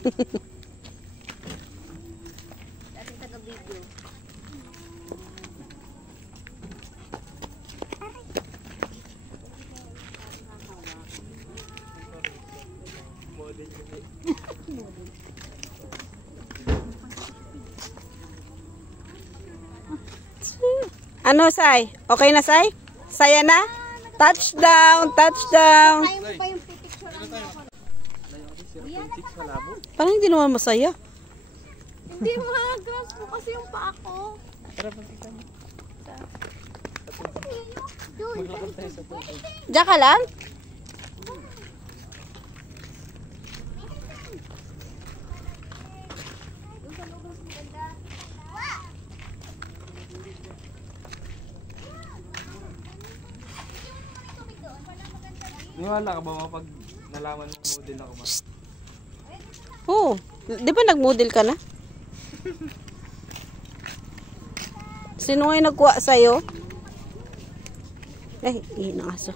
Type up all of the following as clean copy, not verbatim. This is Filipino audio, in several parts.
Dati taga-video. Ano, Sai? Okay na, Sai? Saya na? Touchdown! Touchdown! Kaya mo pa yung picture ako. Parang hindi naman masaya. Hindi ma-grasp mo kasi yung paa ko. Diyan ka lang? Niwala ka ba pag nalaman mo model ako ma? Oo. Di ba nag-model ka na? Sino nga yung nagkuha sa'yo? Ay, iyon ang aso.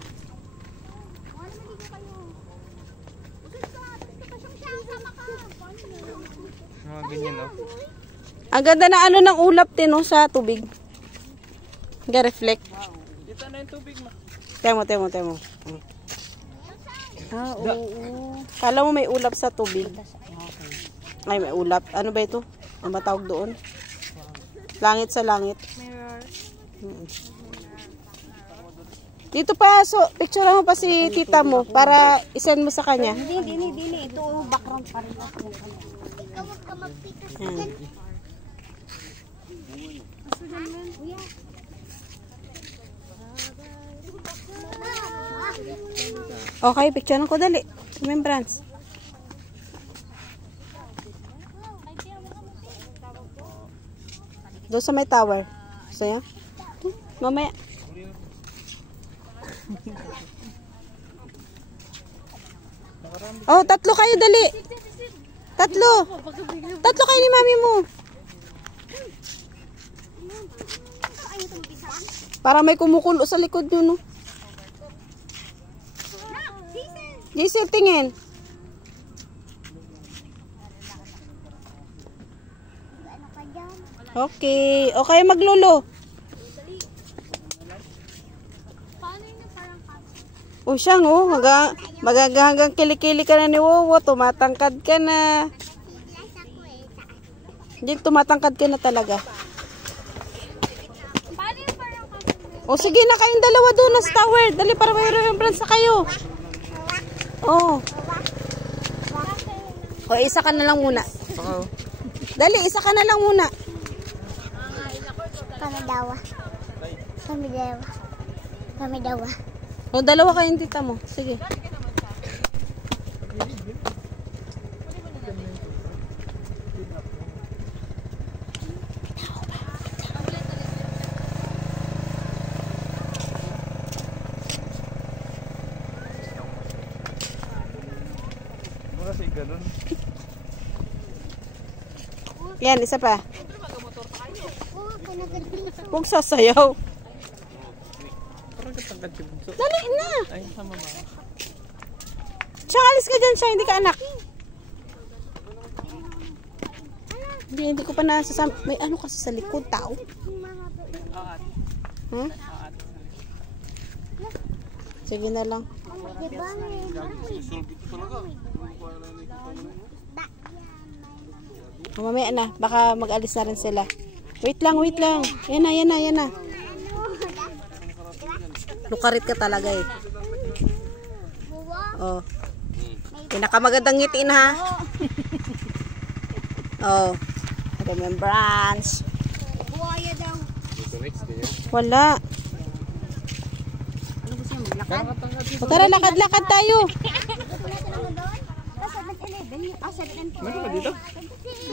Mga ganyan, no? Ang ganda na ano ng ulap din, no, sa tubig. Ga-reflect. Kita na yung tubig, ma. Temo. Ah, oo. Kala mo may ulap sa tubig. Ay, may ulap. Ano ba ito? Ang matawag doon? Langit sa langit. Dito pa, so, picture mo pa si tita mo para isend mo sa kanya. Hindi. Ito background pa rin ako. Ikaw wag ka magpikas dyan. Okay, picture ko dali. Remembrance. Doon sa may tower. Saya? Mamaya. Oh, tatlo kayo dali. Tatlo. Tatlo kayo ni mami mo. Para may kumukulo sa likod nyo, no? Giselle, tingin. Okay. Okay, maglulo. O siyang, oh. Hanggang kilikili ka na ni Wowo. Tumatangkad ka na. Hindi, tumatangkad ka na talaga. O sige na kayong dalawa doon na tower. Dali para may remembrance sa kayo. Oh. O isa ka na lang muna. Dali, isa ka na lang muna. Kami dawa. O dalawa kayong tita mo. Sige. Kasi ganun. Yan, isa pa. Huwag sasayaw. Parang katangkad si Bunso. Dali na. Ay, sama ba? Tsaka alis ka dyan siya, hindi ka anak. Hindi ko pa nasasama. May ano kasi sa likod, tao. Hmm? Sige na lang. Mamaya na, baka mag-alis na rin sila. Wait lang. Yan na. Lukarit ka talaga eh. Oh. Pinakamagandang ngitiin ha. Oh. Remembrance. Buhaya daw. Wala. Ano gusto mo? Maglakad? O tara, lakad-lakad tayo. 7-Eleven. 7-4. Meron ba dito?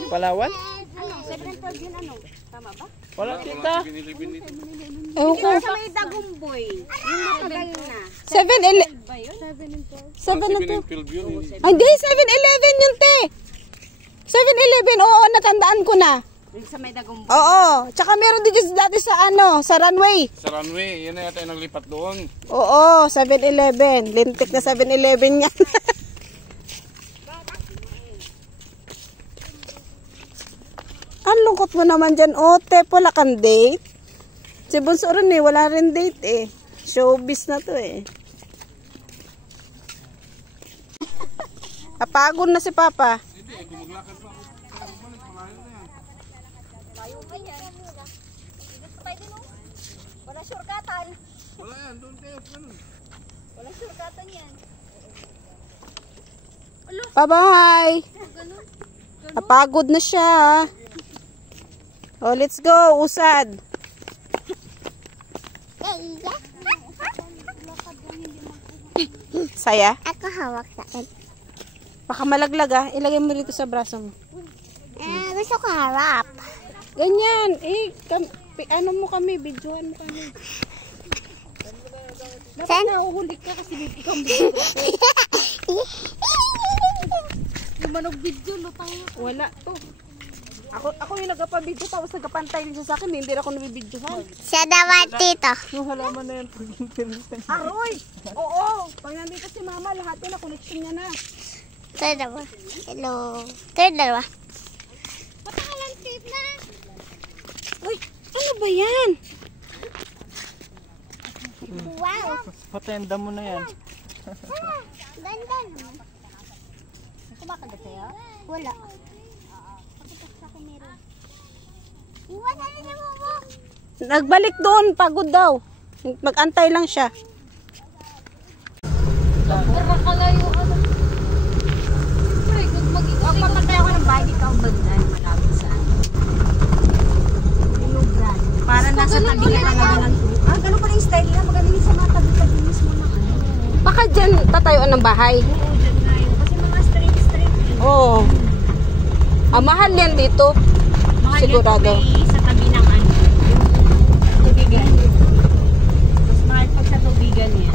Palawan? Ano? 7-4 yun ano? Tama ba? Wala tita. Ewan ko. Sa may Dagumboy. Yung matagal na. 7-Eleven. Ba yun? 7 na to. Ay, hindi. 7-Eleven yun, te. 7-Eleven. Oo, natandaan ko na. Yung sa may Dagumboy. Oo. Tsaka meron din dyan dati sa sa runway. Sa runway, yan na yata yung naglipat doon. Oo, 7-Eleven. Lintik na 7-Eleven yan. suot mo naman dyan, Ote. Wala kang date. Si Bunso rin eh, wala rin date eh. Showbiz na to eh. Apagod na si Papa. Wala shortcutan. Wala yan, doon kayo. Wala shortcutan yan. Bye-bye. Napagod na siya. Oh, let's go. Usad. Saya? Ako hawak sa akin. Baka malaglag ah. Ilagay mo dito sa braso mo. Gusto ko harap. Ganyan. Ano mo kami? Videohan mo kami. Dapat nahuhuli ka kasi ikaw mo. Yung manog video, lutang. Wala to. Ako yung nagpa-video tapos nagpantay din siya sa akin. Hindi rin ako nabibidyohan. Siya naman tito. Yung halaman na yan pag internetan. Aroy! Oo! Pag nandito si Mama, lahat yun na connection niya na. Ito dalawa. Hello. Ito dalawa. Patahalan tape na. Uy! Ano ba yan? Wow. Patenda mo na yan. Ganda naman. Kumakanda sa'yo? Wala. Iwan na rin mo mo. Nagbalik doon. Pagod daw. Mag-antay lang siya. Nakakalayo ano. Papatay ako ng body count ba na malapit sa Lubran. Para nasa tabi ka talaga ng tubo. Ganun pala yung style nila. Magaling sa mga tabi-tabi mismo ng ano. Baka dyan tatayuan ng bahay. Oo, dyan nga yun. Kasi mga straight. Oo. Mahal yan dito. Sigurado. Sa tabi ng ano. Tubigan. Mas mahal pag sa tubigan yan.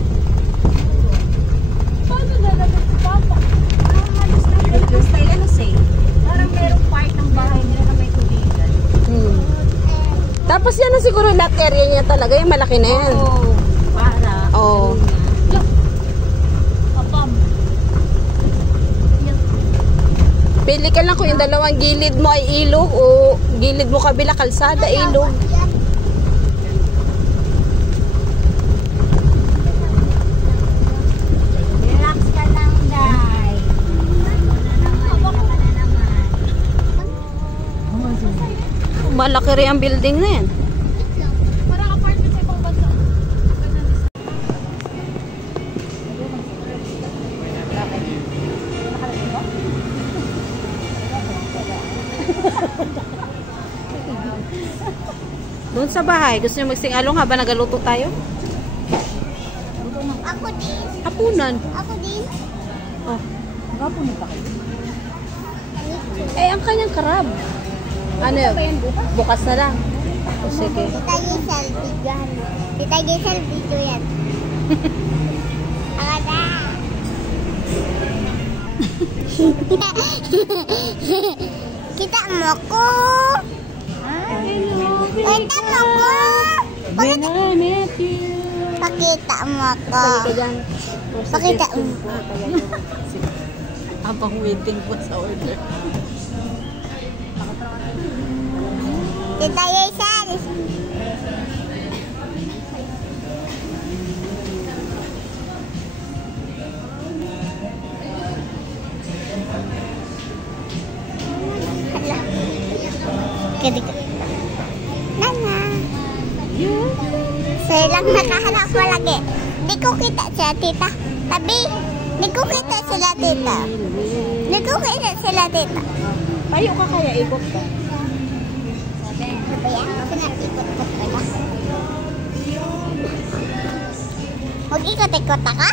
Paano lalagay sa papa? Halos na yung style ano say? Parang merong part ng bahay nila na may tubigan. Tapos yan na siguro lot area niya talaga. Yung malaki na yan. Oo. Para. Oo. Kapam. Pili ka lang kung yung dalawang gilid mo ay ilog o gilid mo kabila kalsada, ilog. Relax ka lang, Day. Malaki rin ang building na yan. Parang apartment sa ibang bansa. Doon sa bahay, gusto niyo magsing-along habang nagaluto tayo? Ako din. Hapunan. Ako din. Oh. Eh, ang kanyang crab. Ano yun? Bukas na lang. O sige. Tita Giselle, videohan mo. Tita Giselle, video yan. Ako na. Kita mo ko. Kita mo ko. Pakita mo ko. Pakita mo. Habang waiting po sa order. Tita Giselle. Hala. Kidig. Nana. Saya lang nakahanap palagi. Di ko kita sila tita. Tabi. Di ko kita sila tita. Di ko kita sila tita. Tayo ka kaya ikot ka. Kaya pinag-ikot-ikot ka na. Mag-ikot-ikot ka?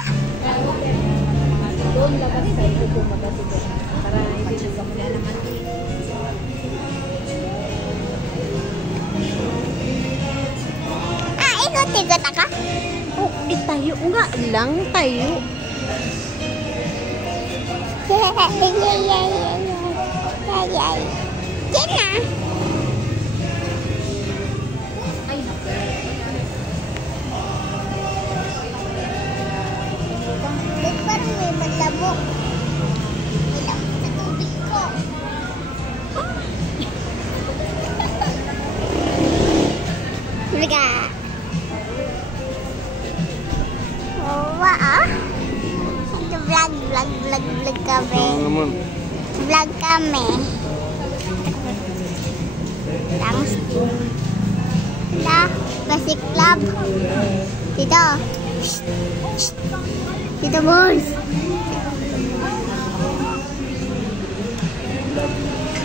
Doon labas sa iyo kung magasigo. Para hindi siya kamula naman. Ikot-ikot ka? Oh, tayo nga lang tayo. Yan na. Ba't parang may malamok? May lamok sa tubig ko. Ah? Ito vlog kami. Vlog kami. Thanks. Ito, Basic Club. Dito. Dito, boys.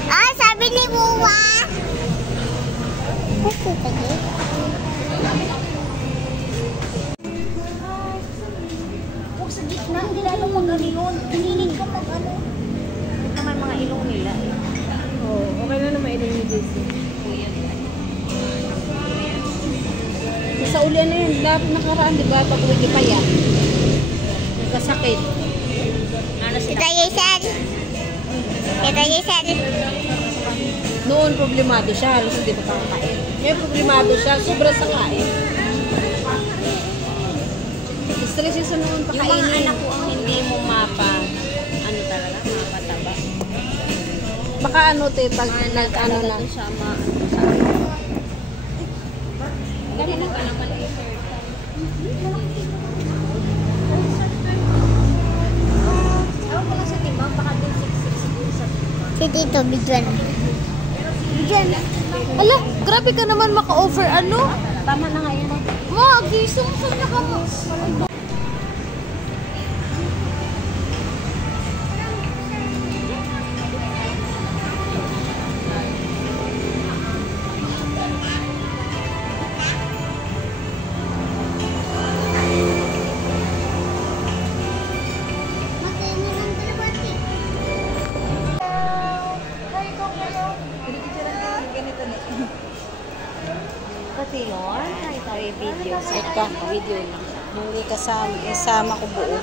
Ah, sabi ni Buwa. Kasi tagi. Huwag sa gitna, hindi lalo mag-ano yun. Hinilig ka mag-ano. Ito naman mga ilong nila eh. Oo, okay na naman ilong ni Daisy. Sa ulian na yun, dapat nakaraan, di ba? Pag uwi pa yan. Nagkasakit. Kita Yisel. Kita Yisel. Noon, problemado siya. Halos hindi makakain. Ngayon, problemado siya. Sobra sa kain. Stress yun sa noon Yung mga pakainin. anak ko ang hindi mo ano talaga, mapataba. Baka ano, te, pag nag-ano na. Talaga siya Dami na ka naman i-share. Ewan ko lang sa timbang, baka din 6 siguro sa timbang. Si Tito, bidyan. Ala, grabe ka naman maka-over ano? Tama na nga yun. Ma, gisong sa naka mo. Pati yun? Ito yung video. Ito, video lang. Hindi kasama, isama ko buo.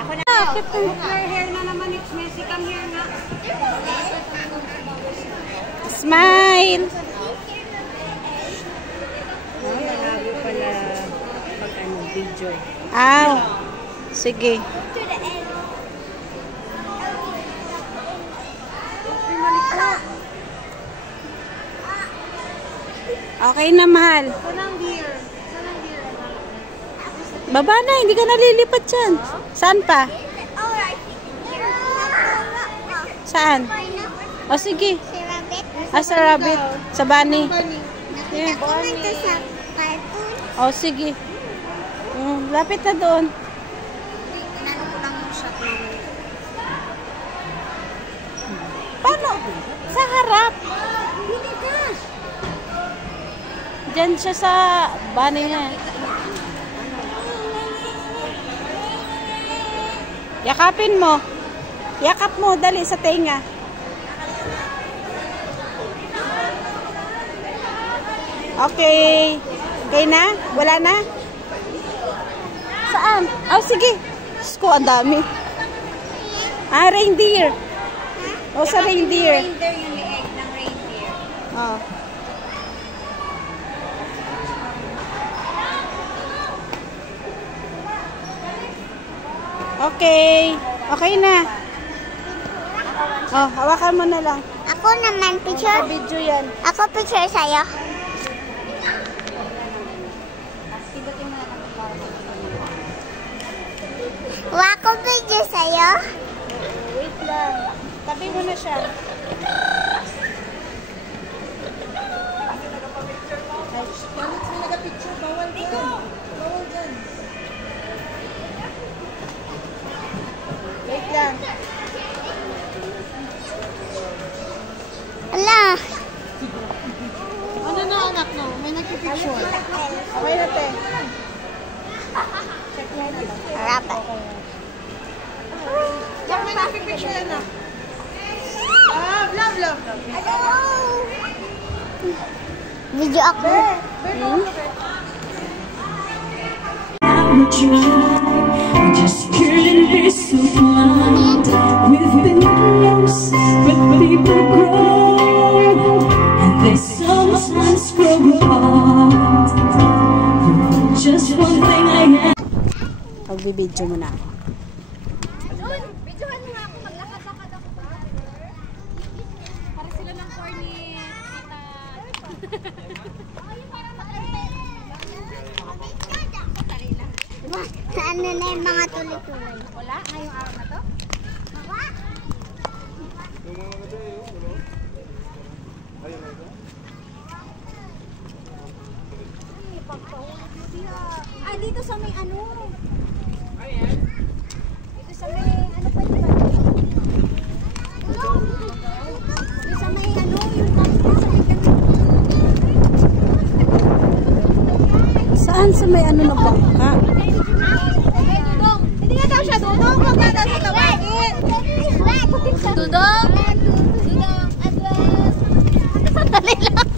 Ako na. hair na naman. It's Mexican hair nga. Smile! Malabo pala pag video. Aw! Sige. Okay na, mahal. Baba na, hindi ka nalilipat dyan. Saan pa? Saan? O sige. Si Rabbit. Sa rabbit. Sa bunny. Nakita ko na ito sa cartoon. O sige. Lapit na doon. Tinano ko lang yung shot namin. Paano? Sa harap. Hindi ka! Diyan siya sa bunny niya. Yakapin mo. Yakap mo, dali sa tenga. Okay. Okay na? Wala na? Saan? Oh, sige. Diyos ko, ang dami. Ah, reindeer. O, sa reindeer. Reindeer yung leeg ng reindeer. Oh. Okay. Okay na. Oh, hawakan mo na lang. Ako naman, picture. Video yan. Ako picture sa'yo. Ako video sa'yo. Wait lang. Tabi mo na siya. Wait lang. Ala. Ano na anak no? May nagpipicture. Okay na te. Harap. Diyan may nagpipicture na. Vlog. Hello. Video ako. Just couldn't be so blind. We've been close, but people grow, and they sometimes grow apart. Just one thing I have. Pagbibidyo mo na ako. Videohan mo nga ako. Maglakad-lakad ako. Saan na yung mga tuloy-tuloy? Wala? Ngayong araw na to? Ah, dito sa may ano? Dito sa may ano pa yun ba? Dito sa may ano? Saan sa may ano na bangka? Hindi nga daw siya dudong. Huwag nga daw siya tawagin. Dudong? Dudong. Advance. Sandali lang.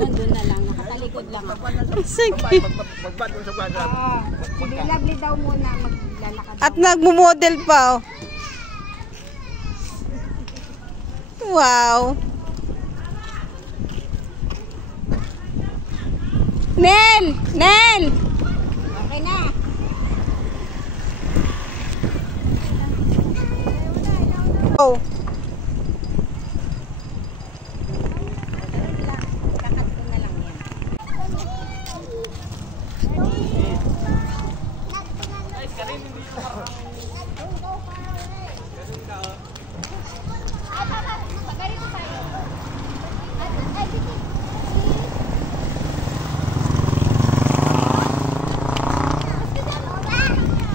Doon na lang. Nakatalikod lang ako. Sige. Hindi lovely daw muna maglalakad. At nagmo-model pa, oh. Wow. Nel! Nel! Okay na. Oh. Kakat ko na lang yan.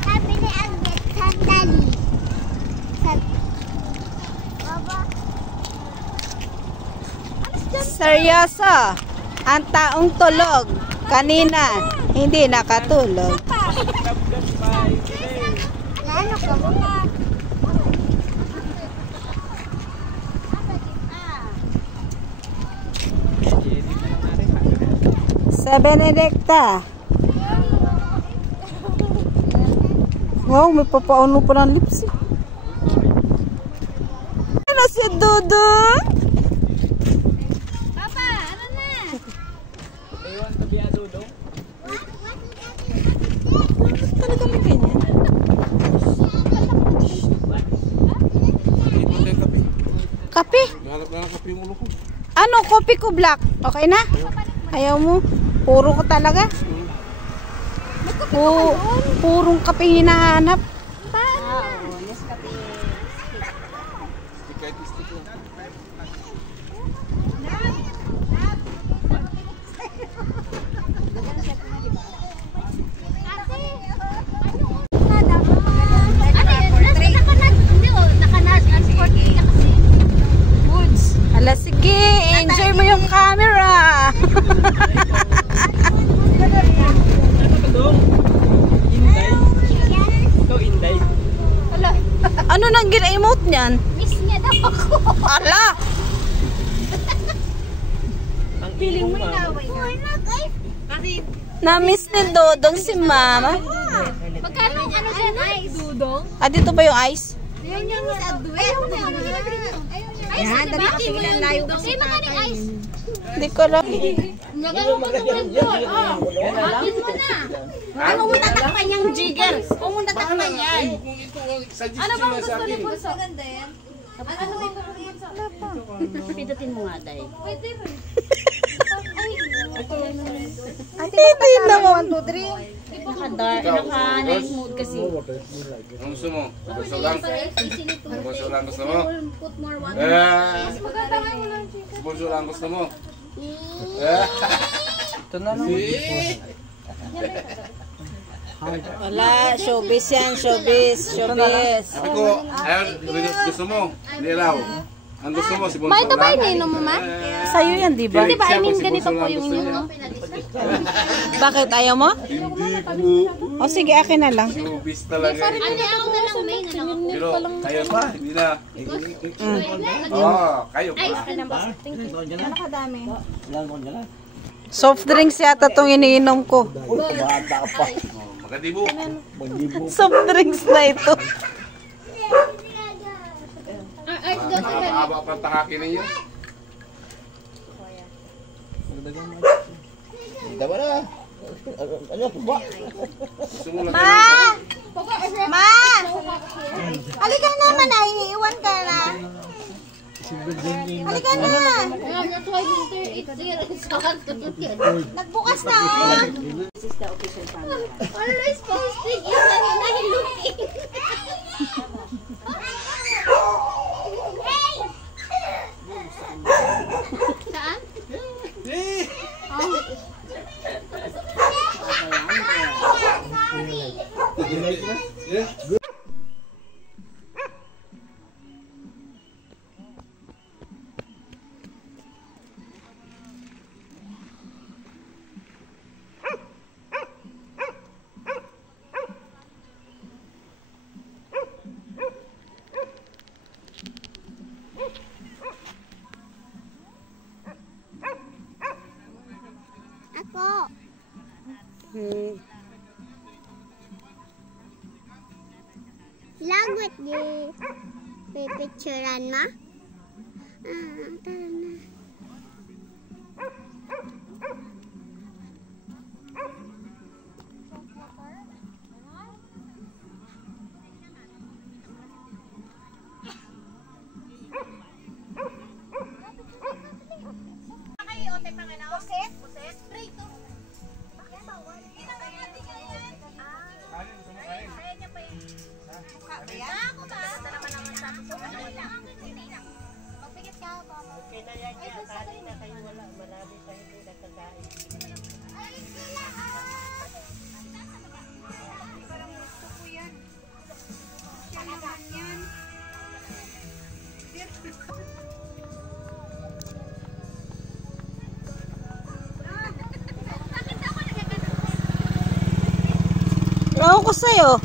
Sabi ni Agnes, sandali. Seryoso. Ang taong tulog. Kanina, hindi nakatulog. Ano ka mo? 7 Edekta. Wow, may papauno pa ng lips. Ano si Dudong? Papa, ano na? Ewan tabi a Dudong. Talaga may ganyan. Kape? Kape yung ulo ko. Ano, kopi ko black? Okay na? Ayaw mo? Puro ko talaga. Purong kape hinahanap. Oo, Nescafe. Stick lang. Hala, sige. Enjoy mo yung camera. Ito Inday. Ano nang gina-emote niyan? Miss niya daw ako. Ala! Ang feeling mo Wala guys. Na-miss ni Dodong si Mama. Magkano ang ano dyan? Ice. Dudong? Ah, dito ba yung ice? Ayun niya Miss Adwet. Ice, Yan, dali kasi ilan layo Kasi kasi magkano yung ice? Hindi ko alam. Nagano ka naman doon. Akin mo na. Ano mo tatakpan yung jigger? Kung mo tatakpan yan. Ano bang gusto ni Pulso? Maganda yan. Ano ba ito? Pidutin mo nga, Day. Pwede rin. Hindi naman. 1, 2, 3. Naka-dark, naka-night mood kasi. Ang gusto mo? Gusto lang? Gusto lang gusto mo? Put more water. Eh, gusto lang gusto mo? Eh, Ito na lang. Wala, showbiz yan, showbiz, showbiz. ako, ayun, gusto mo? Hindi raw. Ang gusto mo, si Bonso lang. Ito ba ininom mo, ma? Sa'yo yan, di ba? Di ba? I mean, ganito po yung inyong, no? Bakit, ayaw mo? Hindi ko. O sige, akin na lang. Showbiz talaga. Ano ako na lang, may na lang. Pero, kayo pa, hindi na. Oo, kayo pa. Soft drinks yata itong iniinom ko. Magadibo. Soft drinks na ito. Mahaba pa ang takakin ninyo. Gusto mo lang Ma! Halika naman na, iiwan ka na. Halika na. That's why winter it's here. Nagbukas na oh. This is the official camera. Always posting is looking. Saan? Ako. Lagot di. Pipicturan ma? Tara na. Ewan ko sa'yo.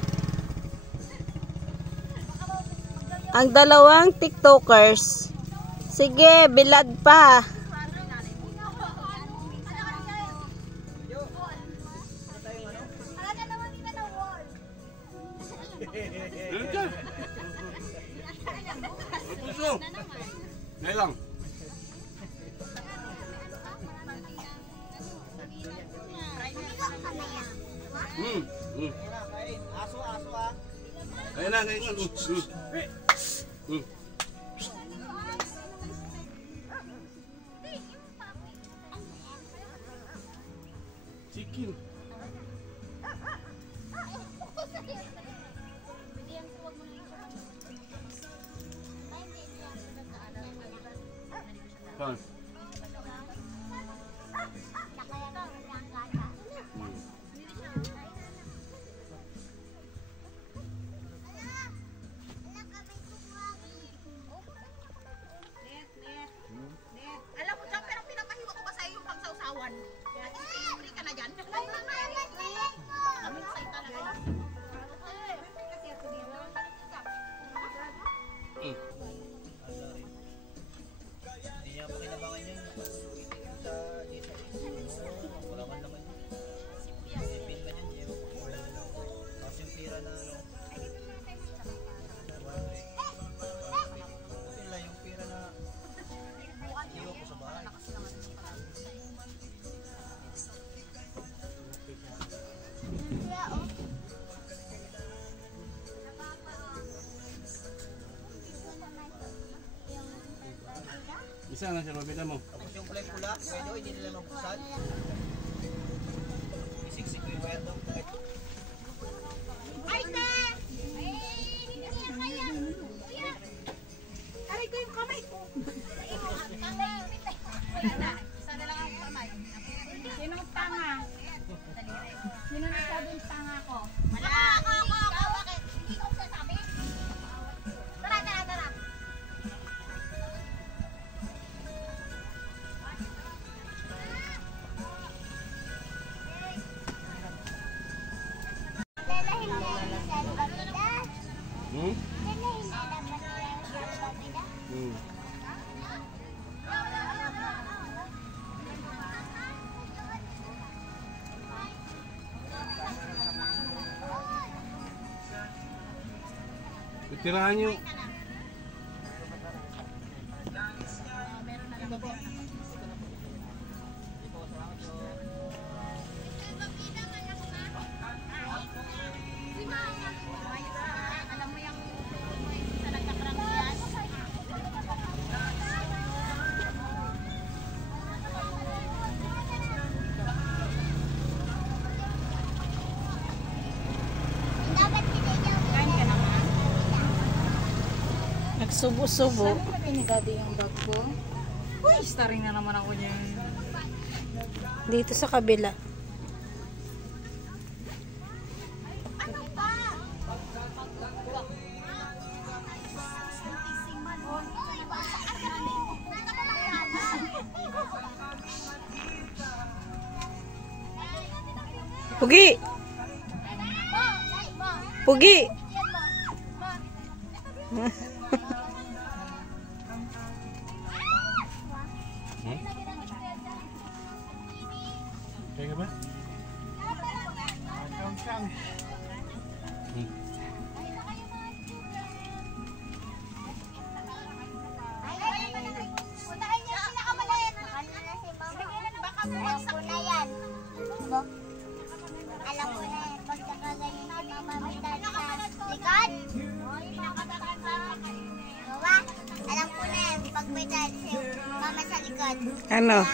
Ang dalawang tiktokers. Sige, bilad pa. Puso. Ngayon lang. Aso ah. Kaya na, kaya nga. Chicken. Saan? Alam mo dyan, pero pinapahiwa ko ba sa'yo yung pangsawsawan? Free ka na dyan? Isa na siya, mabita mo. Tapos yung kulay pula, pwede o hindi nila mabuksan. Isiksik ko yung wire doon. Ay, te! Ay, hindi siya kaya. Kuya! Aray ko yung kamay ko. Wala na. Isa na lang ang kamay. Sinong tanga? Sino nagsabing tanga ko? Wala. Ako. Bakit? Hindi ko sasabi. Tara. Tirahan niyo. Alam mo yung isa nagkakrami yan? Subo-subo. Saan ko pinigado yung bag ko? Uy, starring na naman ako niyan. Dito sa kabila. Pugi! Pugi! Kaya ba? Alam ko na yan. Alam ko na yan. Pag nakaganyan si Mama Mitan sa likod. Diba? Alam ko na yan. Pag may dad si Mama sa likod. Ano?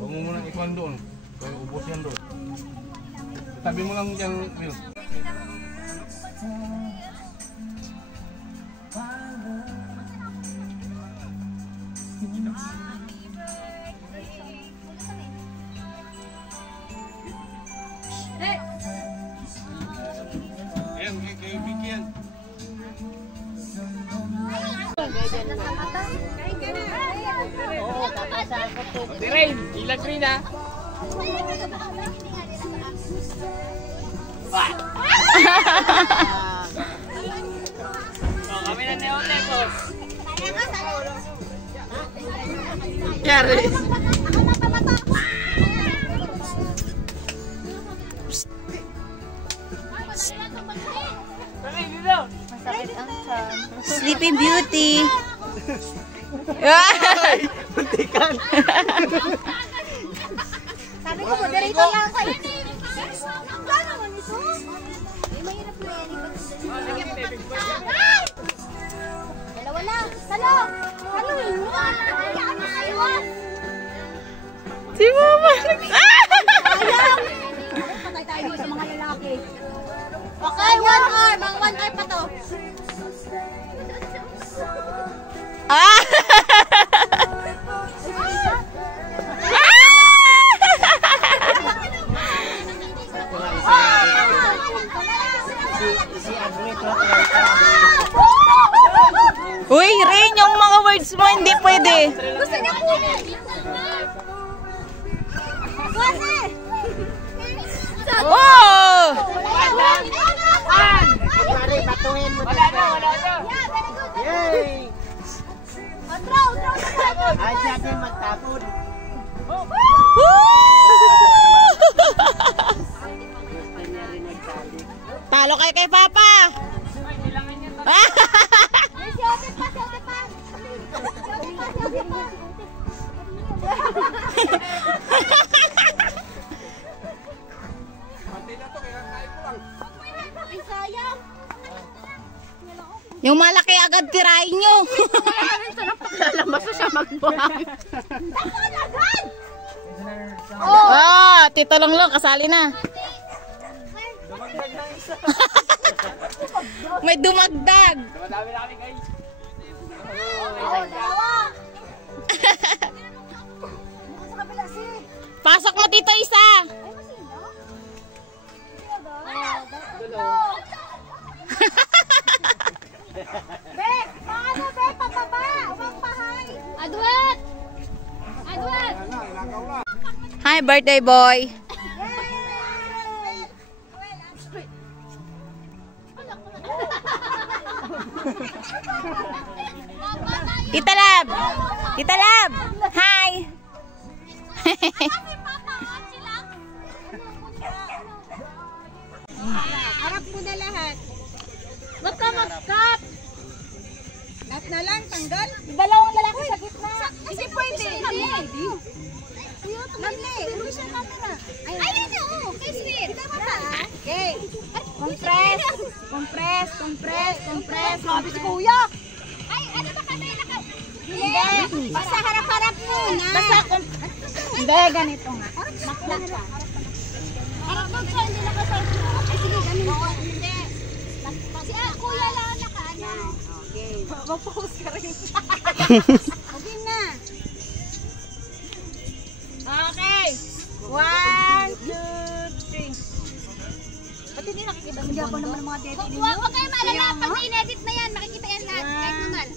Huwag mo munang ikuhan doon. Kaya ubos yan doon. Tabi mo lang dyan, Will. Ayan, kayo bigyan. Rain, ilag rin ha. Kami na neotekos. Charis. Sleeping Beauty. Ay! Muntikan. Sabi ko, moderator lang ako eh. Ang gano'n naman ito? Ay, mahirap na yan. Dalawa lang. Salo! Salo! Hayaan na kayo ah! Si Mama. Sayang! Patay tayo dito sa mga lalaki. Okay, 1 arm. Ang 1 arm pa to. Ah! Uy, Rain, yung mga words mo hindi pwede. Gusto niya po yan. Guwase! Oh! Wala na. Yay! Throw na. Ay, siya din magtapon. Talo kayo kay Papa. Siote pa. Siote pa. Ay, sayang. Yung malaki agad tirahin nyo. Lalabas na siya magbuhang. Ah, tito lang kasali na. May dumagdag. Madami na kami guys. Pasok mo tito isa. Be, paano be? Pababa. Huwag pahay. Adwet! Adwet! Hi, birthday boy. Tita Lab. Tita Lab. Hi. Harap mo na lahat. Huwag ka mag-cut. Lahat na lang, tanggal. Dalawang lalaki sa gitna. Kasi pwede. Hindi. Lovely. Luis ang camera. Ayun o. Okay, sweet. Okay. Compress. Grabe si kuya. Ay, ano ba kami? Hindi. Basta harap-harap muna. Hindi, ganito nga. Makla ka. Harap mo siya, hindi naka-side. Ay, sige, ganito. Hindi. Si kuya lang naka-ano. Okay. Mag-pause ka rin. Okay na. Okay. 1, 2, 3. Ba't hindi nakikita sa bondo? Hindi ako naman mga edit ninyo. Huwag kayo maalala. Pag na-edit na yan, makikita yan lahat. Kahit naman.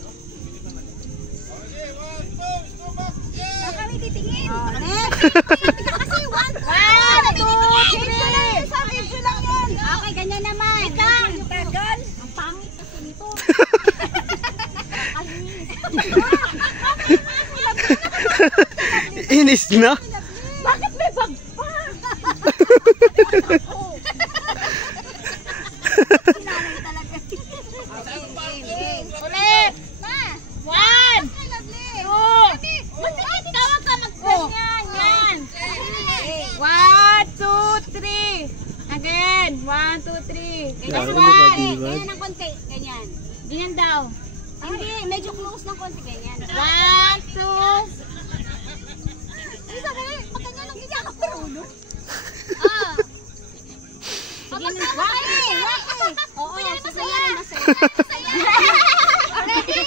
Baka kami titingin. Kasi 1, 2, 3. Sa video lang yun. Okay, ganyan naman. Ang tagal. Ang pangit kasi nito. Inis na. Bakit may bag pa? Ulit! 1, 2, tawag ka mag-press yan. 1, 2, 3. Again. 1, 2, 3. Ganyan ng konti. Ganyan. Ganyan daw. Hindi, medyo close ng konti. Ganyan. 1, 2. Isa ka rin. Pag ganyan lang ganyan ako ulo. Sige na. Waki! Oo, masaya. Ready?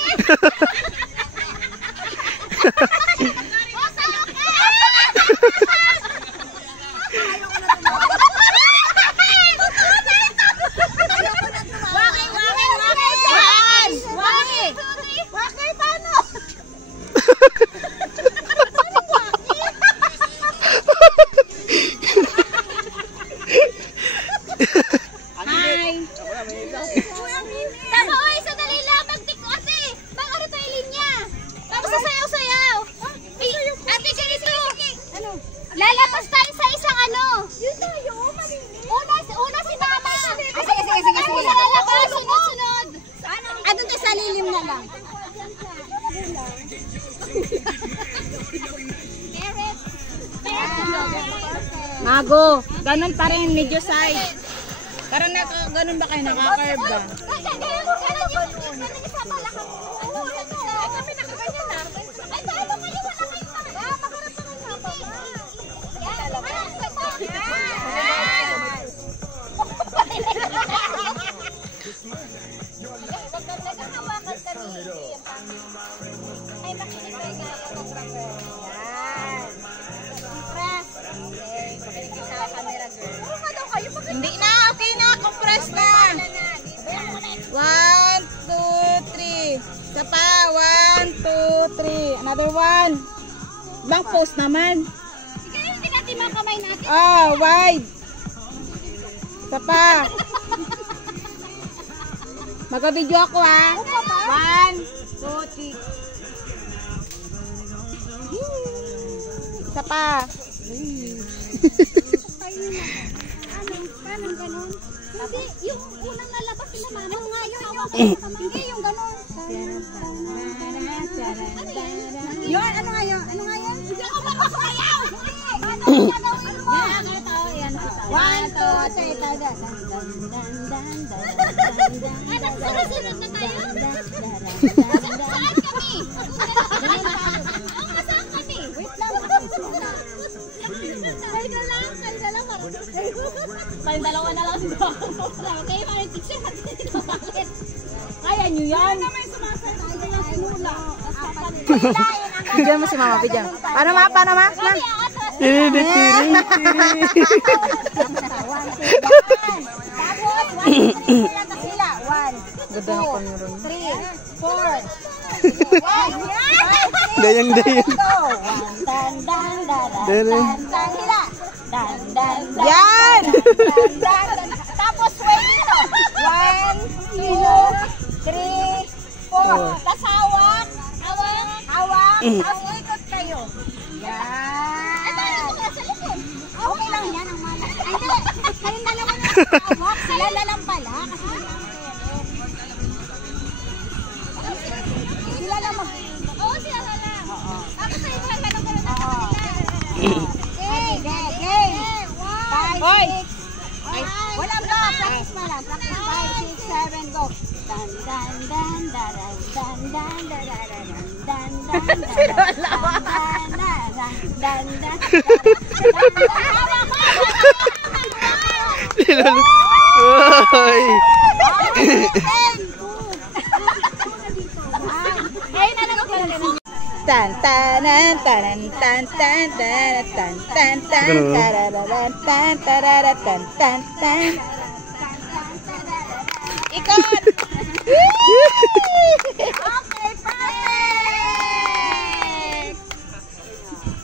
Lalabas tayo sa isang ano. Yun tayo, una si mama. Sige. Una lalabas, sunod. Doon tayo sa lilim na lang. Mago, ganun pa rin, medyo side. Karon na, ganun ba kayo, naka-curve ba? Kami nakaganyan na. Ay, paano kayo wala kayo? Makarap na hindi na, okay na, compress na. 1, 2, 3. Isa pa, 1, 2, 3. Another one. Bang post naman. Sige, hindi natin mga kamay natin. Wide. Isa pa. Magka-video ako ha. 1, 2, 3. Isa pa. Paano ganun? Hindi, yung unang lalabas sila mama. Ano nga yun? Hindi, yung ganun. Yun, ano nga yun? Hindi ako makasayaw! One, two, three, sunod na tayo? Saan kami? Saan kami? Wait lang. Kaya lang marunong. Kaya dalawa na lang sila. Kaya parang teacher natin dito. Bakit? Kaya nyo yan? Kaya naman sumasaya. Kaya lang simula. Bigyan mo si mama, bigyan. Paano ma? Tiri. Tapos, 1, 2, 3 4. Dayang. Yan! Tapos wait ito. 1, 2, 3, 4. Tapos hawak. Tapos ikot kayo. Yan. Okay lang yan ang malas. Ay, hindi. Kayong dalawa na hawak. Sila na lang pala. Sila lang mag... Oo, sila lang. Tapos sa'yo lang ganun na kanila. Okay. 5, 6. Wala ba? Practice pa lang. Practice 5, 6, 7, go. Dan dan dan daran dan dan dararan dan dan dan dan Oy! Tan tanan tanan tan tan tan tan tan tan tarararan tan tarara tan tan tan. Ikot! Okay, perfect!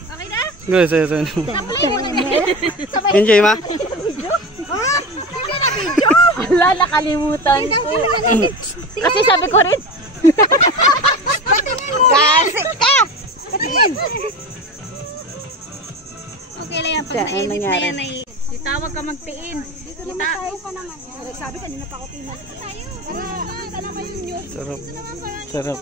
Okay na? Good, so. Naplay mo na ganyan. Enjoy ma? Hindi na video. Wala, nakalimutan ko. Kasi sabi ko rin. Kasi ka! Okay lang yan. Pag Siya, ano na-edit na nangyari? yan ay... Itawag ka magtiin. Kita. Sabi kanina pa ako tinan. Sarap. Sarap.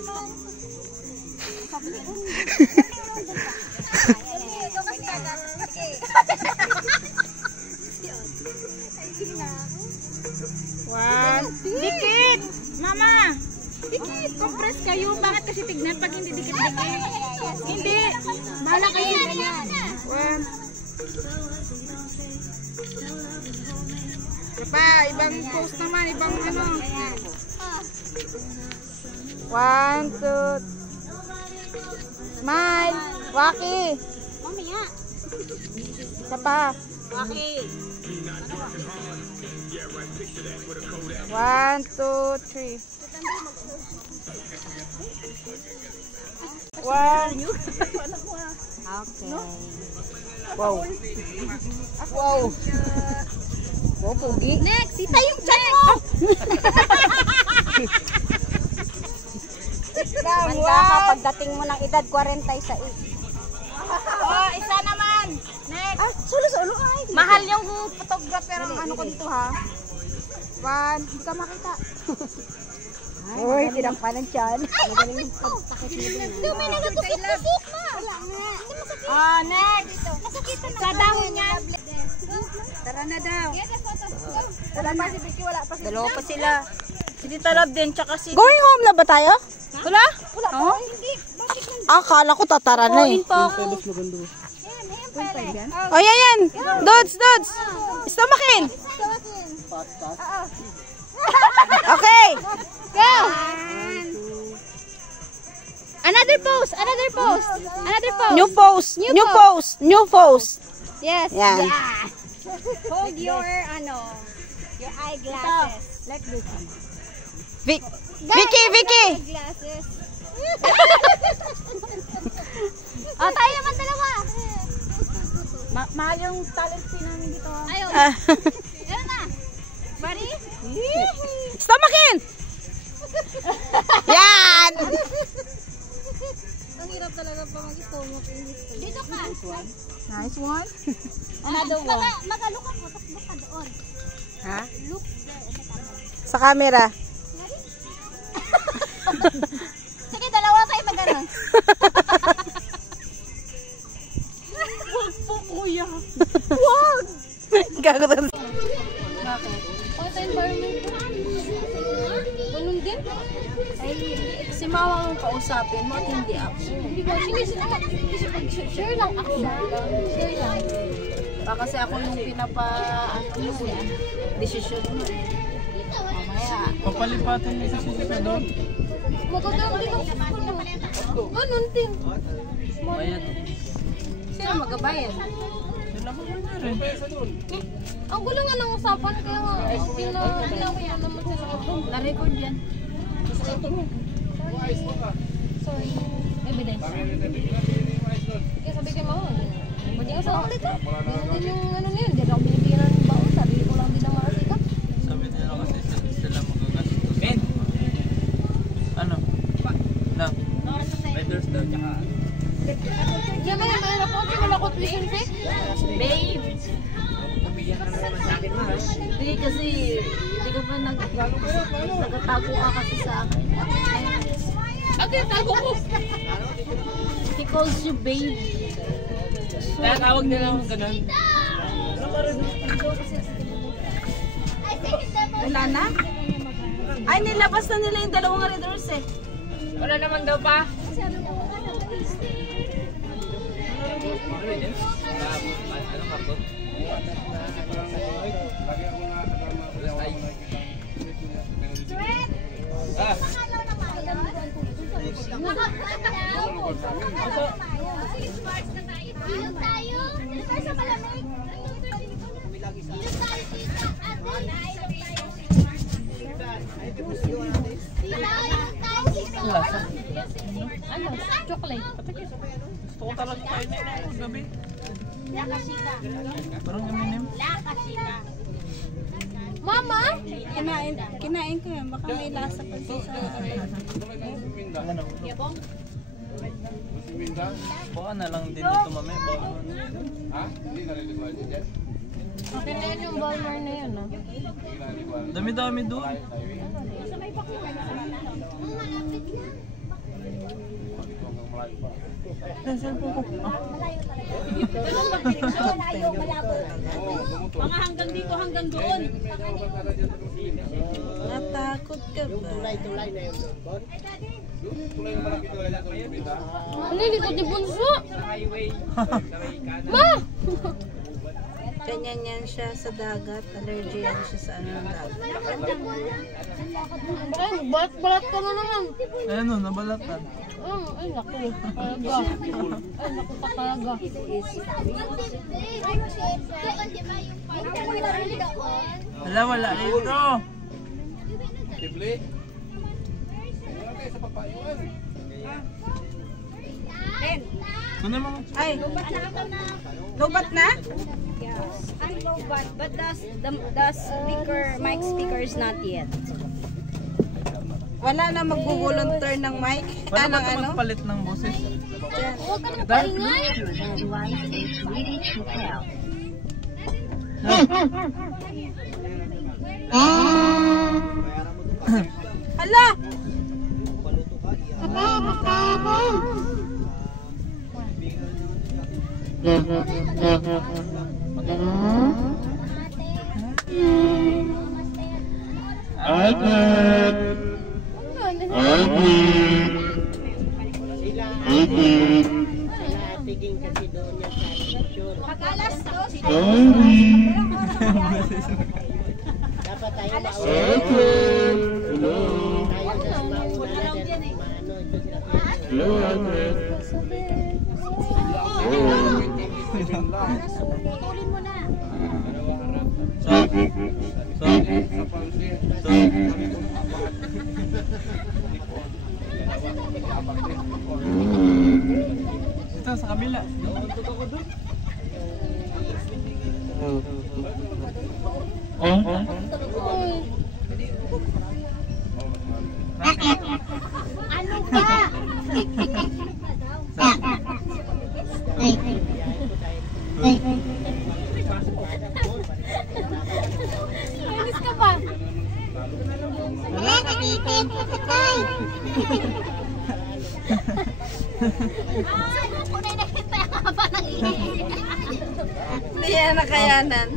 One. Dikit! Mama! Dikit! Compress kayo. Bakit kasi tignan pag hindi dikit-dikit? Hindi. Bahala kayo ganyan. One. Pa, ibang post naman. Ibang ano. 1, 2. Smile. Waki. Mamaya. Isa pa. Okay. 1, 2, 3. 1. Okay. Wow. Wow. Wow, pogi. Next, sita yung chat mo. Manda ka pagdating mo ng edad 46. Oh, isa naman. Next. Sulo-sulo ay. Mahal yung photographer ang ano ko dito ha. 1. Hindi ka makita. Uy, tinampanan siyan. Dumi na natusik-tusik ma. Wala nga. Oh, next. Sa dahon yan. Tara na daw. Wala pa si Vicky, wala pa si Dalawa pa sila. Si Tita Love din, tsaka si... Going home na ba tayo? Wala? Oh? Akala ko tatara na eh. Oh, yan. Dods. Stomakin. Okay. Go! Another pose. New pose. Yes. Yan. Hold your your eyeglasses. Like this. Vicky. Glasses. Oh, tayo naman dalawa. Mahal yung talent fee namin dito. Ayaw. Ah. Yan na. Buddy? Stomakin. Yan. Ang hirap talaga pa mag-stomach in this place. Dito ka. Nice one. Another one. Mag-look ako. Look ka doon. Ha? Look there. Sa camera. Sige, dalawa tayo mag-ano. Kuya. Gago na. Pangit ang environment ko. Ganun din. Si mama mong kausapin mo at hindi ako. Hindi ko. Share lang ako. Share lang. Baka kasi ako yung desisyon mo eh. Mamaya. Papalipatin mo sa sisika doon. Magandang din ako. Ganun din. Bayad. Sino magabayad? Sila mo na rin. Ang gulo nga ng usapan. Kaya nga, pinakaya naman sila. Na-record yan. Sorry. Evidence. Kaya sabi kay mama, hindi ka sa ako dito. Ganun din yung ano na yun. Hindi ako binibigyan ng baon. Sarili ko lang din ang makasika. Sabi nila kasi sila magagastos. Men! Ano? Na? Vendors daw, tsaka... Yan na yun. Mayroon ako. Wala ko tuition fee. Babe! Nabigyan ka na naman sa akin, ma. Hindi kasi, hindi ka pa nagtatago ka kasi sa akin. Ate, tago ko. He calls you babe. Kaya tawag nila akong ganun. Wala na? Ay, nilabas na nila yung dalawang red doors eh. Wala naman daw pa. Ano karton? Ah. Ilog tayo. Ilog sa malamig. Ilog tayo, tita. Ano? Chocolate. Gusto ko talaga kain na yun gabi. Lakasika. Parang yaminim. Lakasika. Mama? Kinain ko yan. Baka may lasa pa siya sa... Yabong? Baka na lang din ito mamaya. Ha? Hindi na rin ito dyan? Okay na yun yung ballmer na yun, no? Dami-dami doon. Mga hanggang dito, hanggang doon. Natakot ka ba? Tulay-tulay na yung doon. Tulay yung malaki tulay na ito yung pinta. Ano, likod ni Bunso? Ma! Ganyan yan siya sa dagat. Allergy yan siya sa ano ng dagat. Ay, balat-balat ka na naman. Ano, nabalatan. Ay, naku. Talaga. Ay, naku ka talaga. Wala, wala ito. Tibli. Wala kayo sa papayuan. Kunin mo. Ay! Lobat na? I'm robot, but the speaker, mic speaker is not yet. Wala na magbo-volunteer ng mic. Wala ba Ng ito ano? magpalit ng boses? Huwag ka na paingay. Hala! Tiging kasi doon yan sa picture. Pag-alas 2, Dapat tayo mauna. Tayo na mauna na dyan. Maano ito sila. putulin mo na. Ito sa kabila. Ano ba? Inis ka pa. Saan ko na nakita ka pa ng ihi? Hindi yan nakayanan.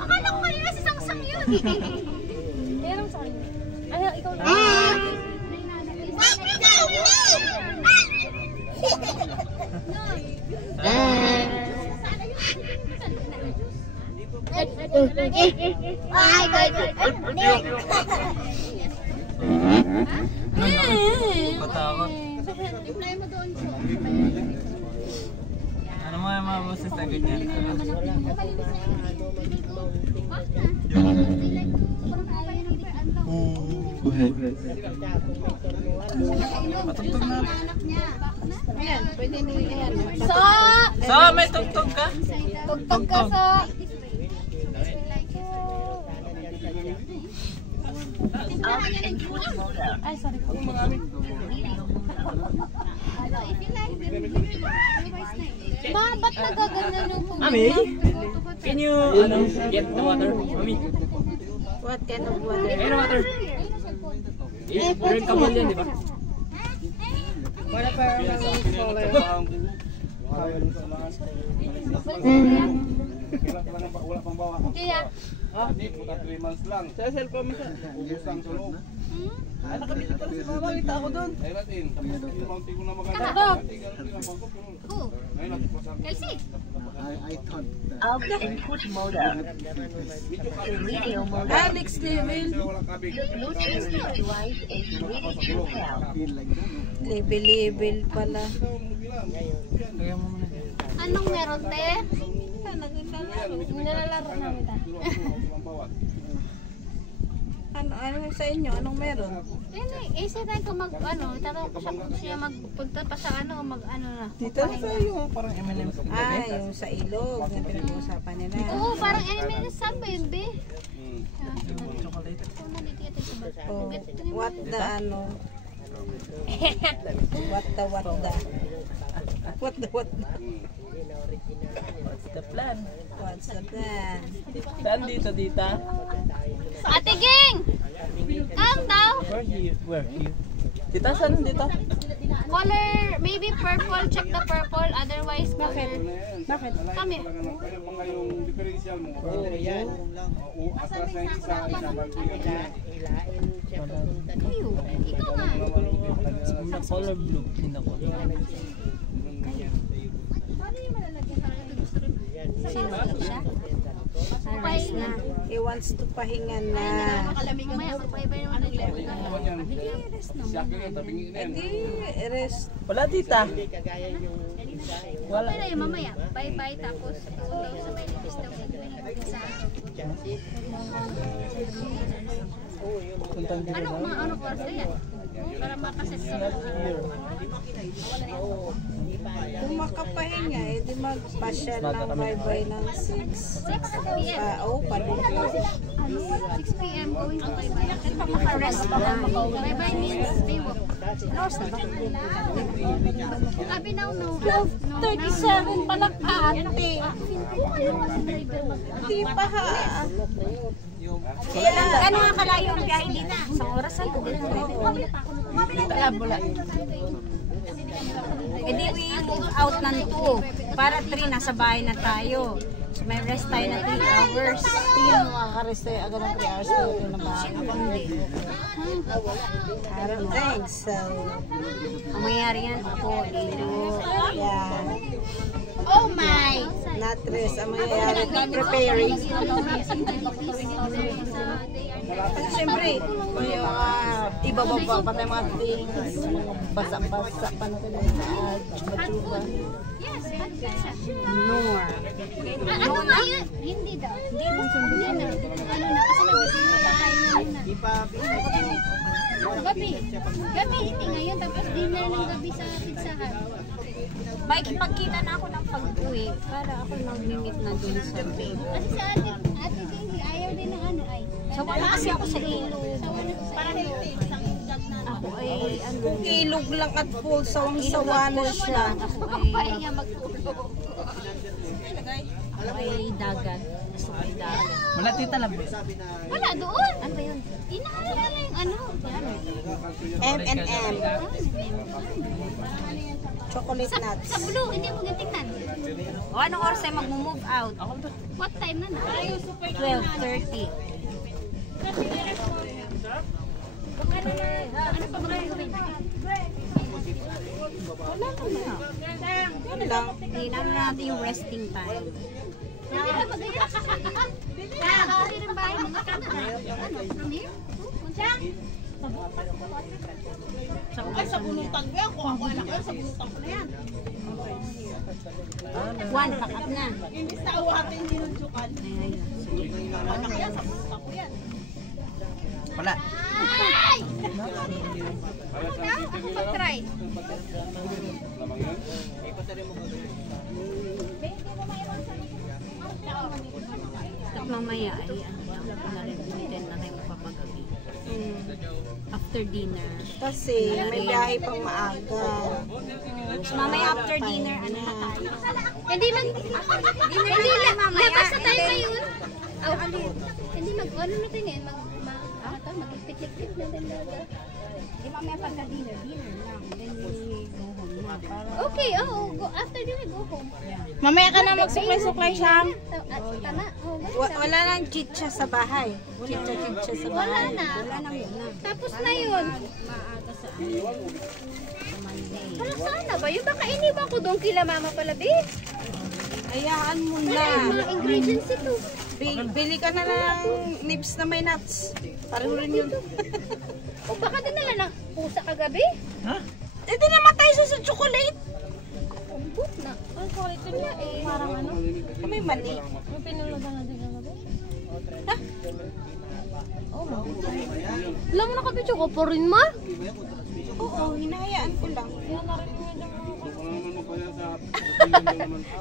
Akala ko kanina si Sangsang yun. Ayan ang sa kanya. Ay, ikaw na. Patakot. Ano mo yung mga boses na ganyan? Patugtog na. Ayan, pwede nyo yan. So, may tugtog ka? Tugtog ka sa... Ay, sorry po. Ma, ba't nagaganyan yung tubig? Mami, can you get the water? Mami, What kind of water? air water. Drinkable yan, di ba? Wala pa yung Wala pang bawa. Kaya, Hindi, puta 3 months lang. Sa cellphone mo siya. Ubus lang sa loob. Ay, nakabili pa si mama. Kita ako doon. Ay, natin. Yung mountain ko na maganda. Kakabo. Ganun din ang bangko. who? Ngayon, nagpasabi. Kelsey. Of the input modem. Video modem. Alex level. Wala kabig. Bluetooth device is ready to help. Level pala. Anong meron, te? Nilalaro namin ta. Ano sa inyo? Anong meron? Isa tayo kung mag, tara siya magpunta pa sa mag-ano na. Dito na sa iyo. Parang M&M. Ah, yung sa ilog. Na pinag-uusapan nila. Oo, parang anime saan ba yun, be? Oh, what the ano? What the. What the. What's the plan? Saan dito, dita? Ate Ging! Ang daw? Where? Tita, saan dito? Color, maybe purple, check the purple, otherwise color. Bakit? Kami. Kaya mga yung differential mo. Yan. Atras na yung isa balik. Ayo, ikaw nga. Color blue. Hindi ko. Siya? Aris na. He wants to pahinga na. Mamaya, magpaibay naman ng level na. Siya kaya tabingin na yan. Hindi, rest. Wala, tita. Wala na yun, mamaya. Bye-bye, tapos ulaw sa may nipis daw. Sa anong oras na yan? Para makaset sa Kung makapahinga, di magpasyal ng bye-bye ng 6. 6 p.m. Paluto. 6 p.m. going to bye-bye. Kaya pa makarest pa lang. Bye-bye means baywalk. Oras na ba? Sabi now, no. 12:37 pa lang ate. Di pa ha. Gano'n nga kalayo ang biyahe dito? Isang oras ay. E di we move out ng 2 para 3 nasa bahay na tayo. So may rest tayo na 3 hours. Tingnan mo makaka-rest tayo agad ng 3 hours pero ito na ba? I don't think so. Ang mangyari yan, ako, dito. Yeah. Oh my! Not rest. Ang mangyayari, preparing. At syempre, may mga ibababa pa tayo mga things, mga basa-basa pa na tayo sa chuba-chuba. Yes, hot pizza. More. Ano nga yun? Hindi daw. Hindi na. Ano na, kasi nag-isip na tayo na. Gabi. Gabi, hindi ngayon. Tapos dinner ng gabi sa Pizza Hut. Makikipagkita na ako ng pag-uwi para ako mag-limit na dun sa babe. Kasi sa ate Dingy, ayaw din ng ano ay. So wala kasi ako sa ilog. Para healthy. Ako ay ano, Kung ilog lang at full, sawang-sawa na siya. ako Pahinga magtulog. ay dagat. Gusto ko ay dagat. Wala, tita lang. Wala doon. Ano ba yun? Inahala na yung ano. M&M. Chocolate nuts. Sa blue, hindi mo gatingnan. O anong oras ay mag-move out? What time na na? 12:30. Ano pa mga gawin? Yun lang. Tingnan natin yung resting time. Hindi na mag-iyak. Nakakari ng bahay mo. Ano? From here? Punta? Sa bulutan ko yan. Kung ako anak ko, sa bulutan ko na yan. One, pakat na. Hindi sa awatin din ng tsukan. Anak yan, sa pusta ko yan. Wala. Ay! Ako pag-try. At mamaya ay ano lang, na rin na tayo magpapagabi. After dinner. Kasi may biyahe pang maaga. So mamaya after dinner, ano na tayo? Hindi hindi labas na tayo ngayon. Hindi ano na tayo ngayon. Mag-ipit-ipit na din daga. Di ba may pagka-dinner lang. Then we go home na. Para... Okay, go after dinner, go home. Mamaya ka na magsuklay-suklay siya. Tama. Wala nang chicha sa bahay. Chicha sa bahay. Wala na. Tapos na yun. Maaga sa Wala sana ba? Yung baka iniwan ko doon kila mama pala, babe. Hayaan mo Wala na. yung mga ingredients ito. Bili ka na ng nibs na may nuts. Pareho rin yun. O baka dinala ng pusa kagabi? Eh, di namatay siya sa chocolate. Umbot na. Ang quality niya eh. Parang ano? May mali. Yung pinulutan natin kagabi? Alam mo na kabidyo ko po rin, ma? Oo, hinahayaan ko lang.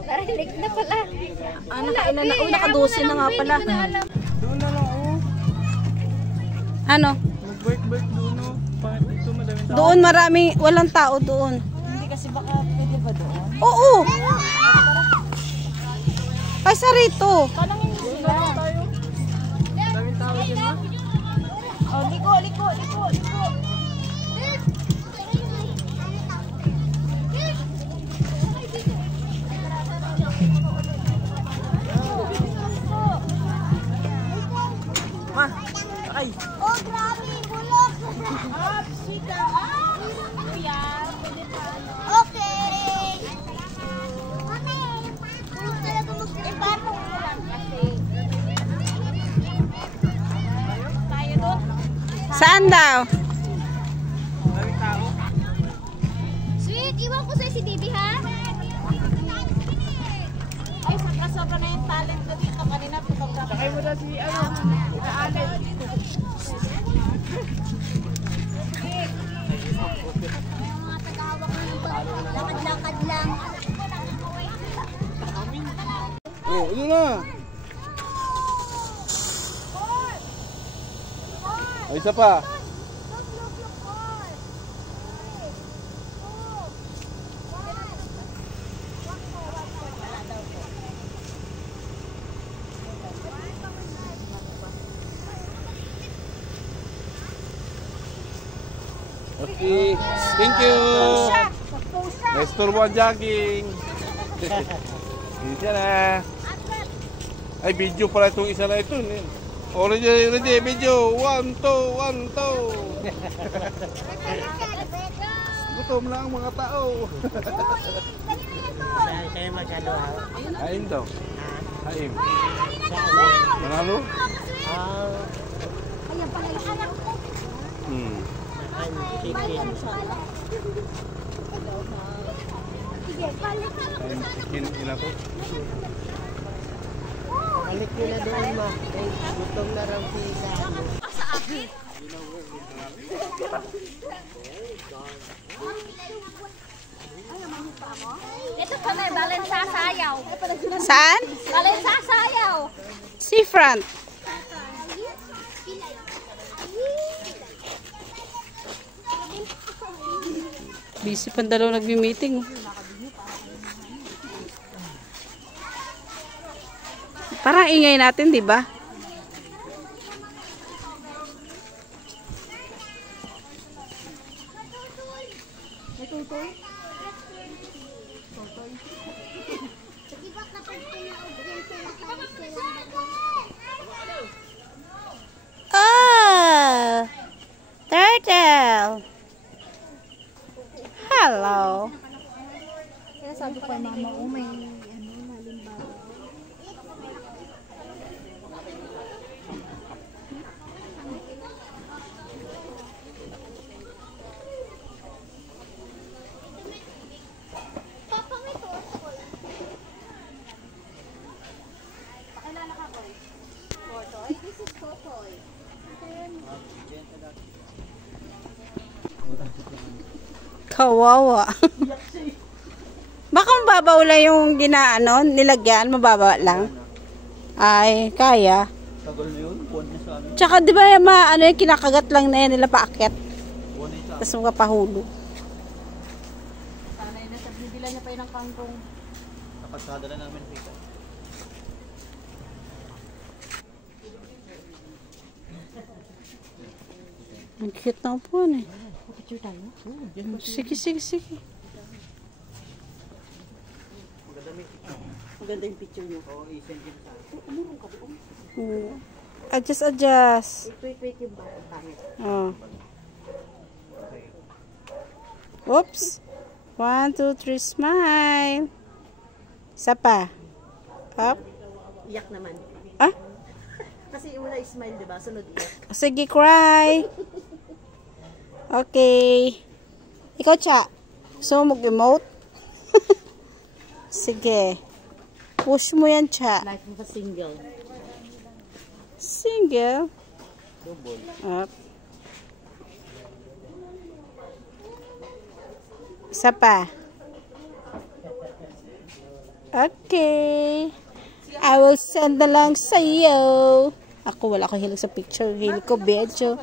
Narinig na pala. Nakailan na. Naka-12 na nga pala. Doon na lang, oh. Ano? Mag-bike doon, oh. Bakit dito madaming tao? Doon walang tao doon. Hindi kasi baka pwede ba doon? Oo. Kaysa rito. Daming tao dyan, ha? Oh, liko. Ma, ay. Oh, grabe, bulok. Okay. Bulok talaga mag-ibar mo lang kasi. Saan daw? Sweet, iwan ko sa'yo si Bibi, ha? Ay, sobra na yung talent ko dito. Kanina, Sakay mo na si, Aalet. Lakad-lakad lang. Oh, yun na. Ay, isa pa. Okay, thank you. Nice tour mo jogging. Isa na. Ay, video pala itong isa na ito. Oh, ready, video. 1, 2, 1, 2. Gutom na ang mga tao. Kayo masyado ha? Haim daw. Haim. Manalo? Ayan pala yung anak ko. Chicken. Sige, balik ka. Chicken ina ko. Balik nyo na doon ma. Gutom na raw sila. Ito pa na, balen sasayaw. Saan? Balen sasayaw. Seafront. Busy pa dalaw nagmi-meeting. Parang ingay natin, di ba? Oh, turtle. Hello. Kaya sabi ko kay mama, oh may malimbago. Papa, may turtle. Pakilala ka ko. This is Totoy. Kawawa. Baka mababaw lang yung ginaano, nilagyan, mababa lang. Ay, kaya. Tsaka di ba ano yung kinakagat lang na yan nila paakyat. Tapos magpapahulog. Sanay na sa bibila niya pa yun ng kangkong. Nakasada na namin kita. Ang cute na po eh. Picture tayo? Sige, sige, sige. Maganda yung picture niyo. Adjust, adjust. Wait, yung pangit. Oh. Oops. 1, 2, 3, smile. Isa pa. Up. Iyak naman. Ah? Kasi yung una smile, diba? Sunod iyak. Sige, cry. Okay. Ikaw, Cha. Gusto mo mag-emote? Sige. Push mo yan, Cha. Life of a single. Single. Up. Isa pa. Okay. I will send na lang sa'yo. Ako, wala akong hilig sa picture. Hilig ko, video.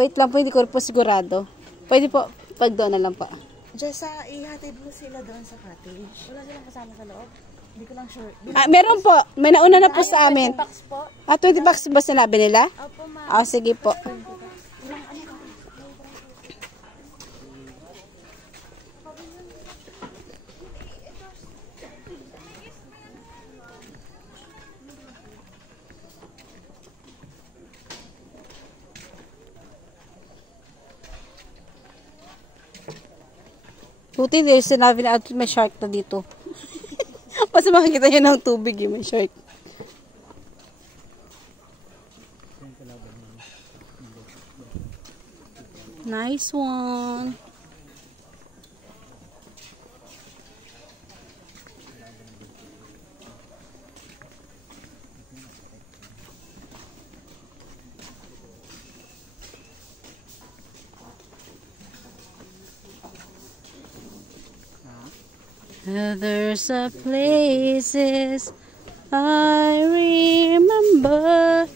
Wait lang po, hindi ko po sigurado. Pwede po, pag doon na lang po. Jessa, ihatid mo sila doon sa cottage. Wala silang kasama sa loob. Hindi ko lang sure. Meron po. May nauna na po sa amin. 20 bucks po. 20 bucks ba sinabi nila? Opo, ma'am. Sige po. Buti din sinabi na may shark na dito. Mas makikita niya ng tubig yung may shark. Nice one. There's a places I remember.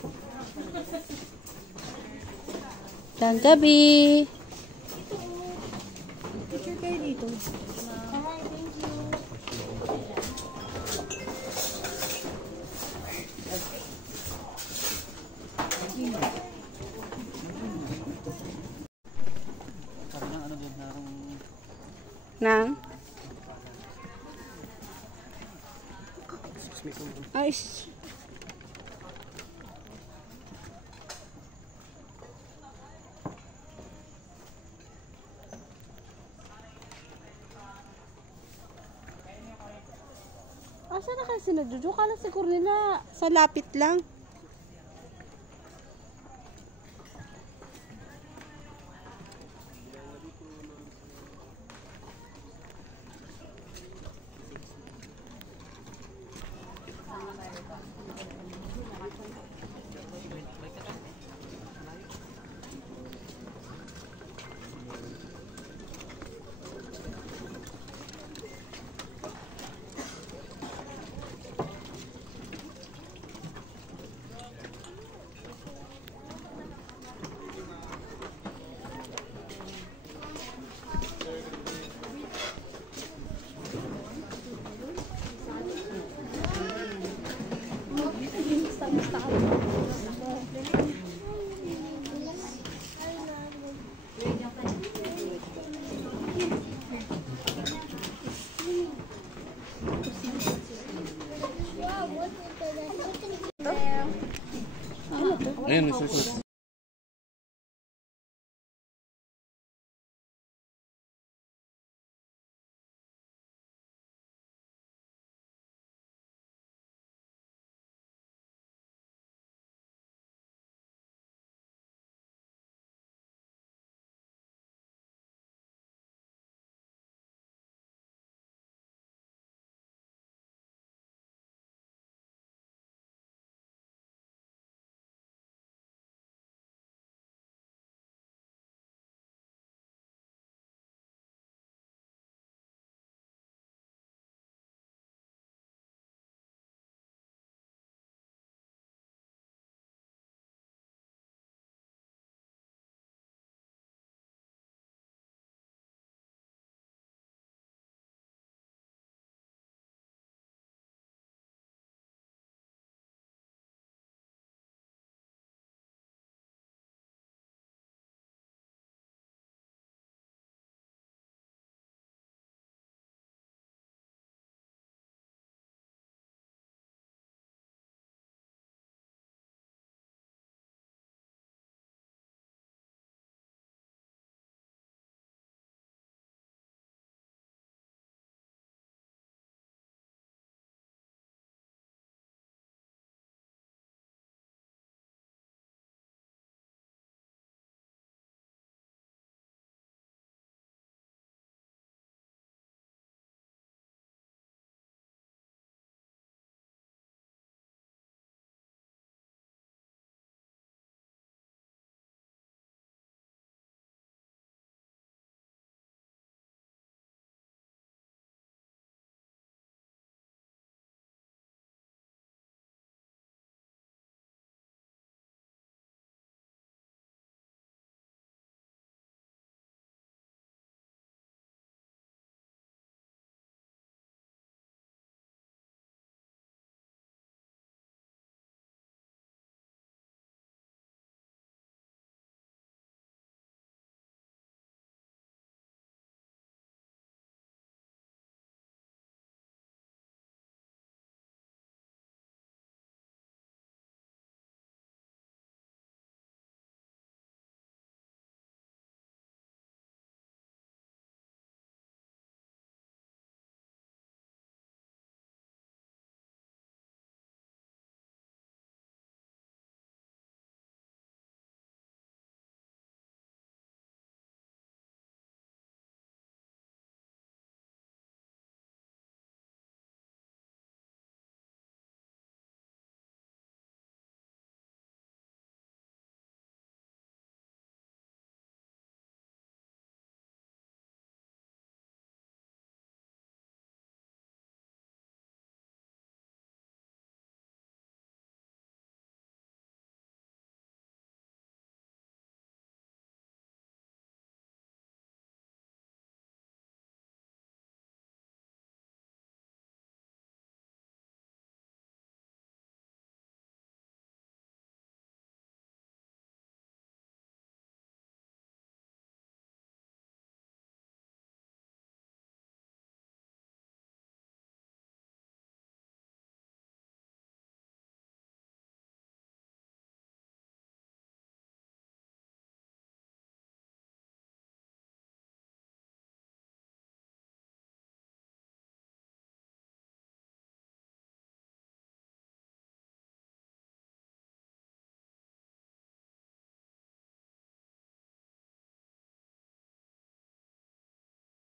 Ang gabi. Picture kayo dito. Nang? Ay. Asa na kasi na Jojo? Kala siguro nila sa lapit lang. Ayun, susunod.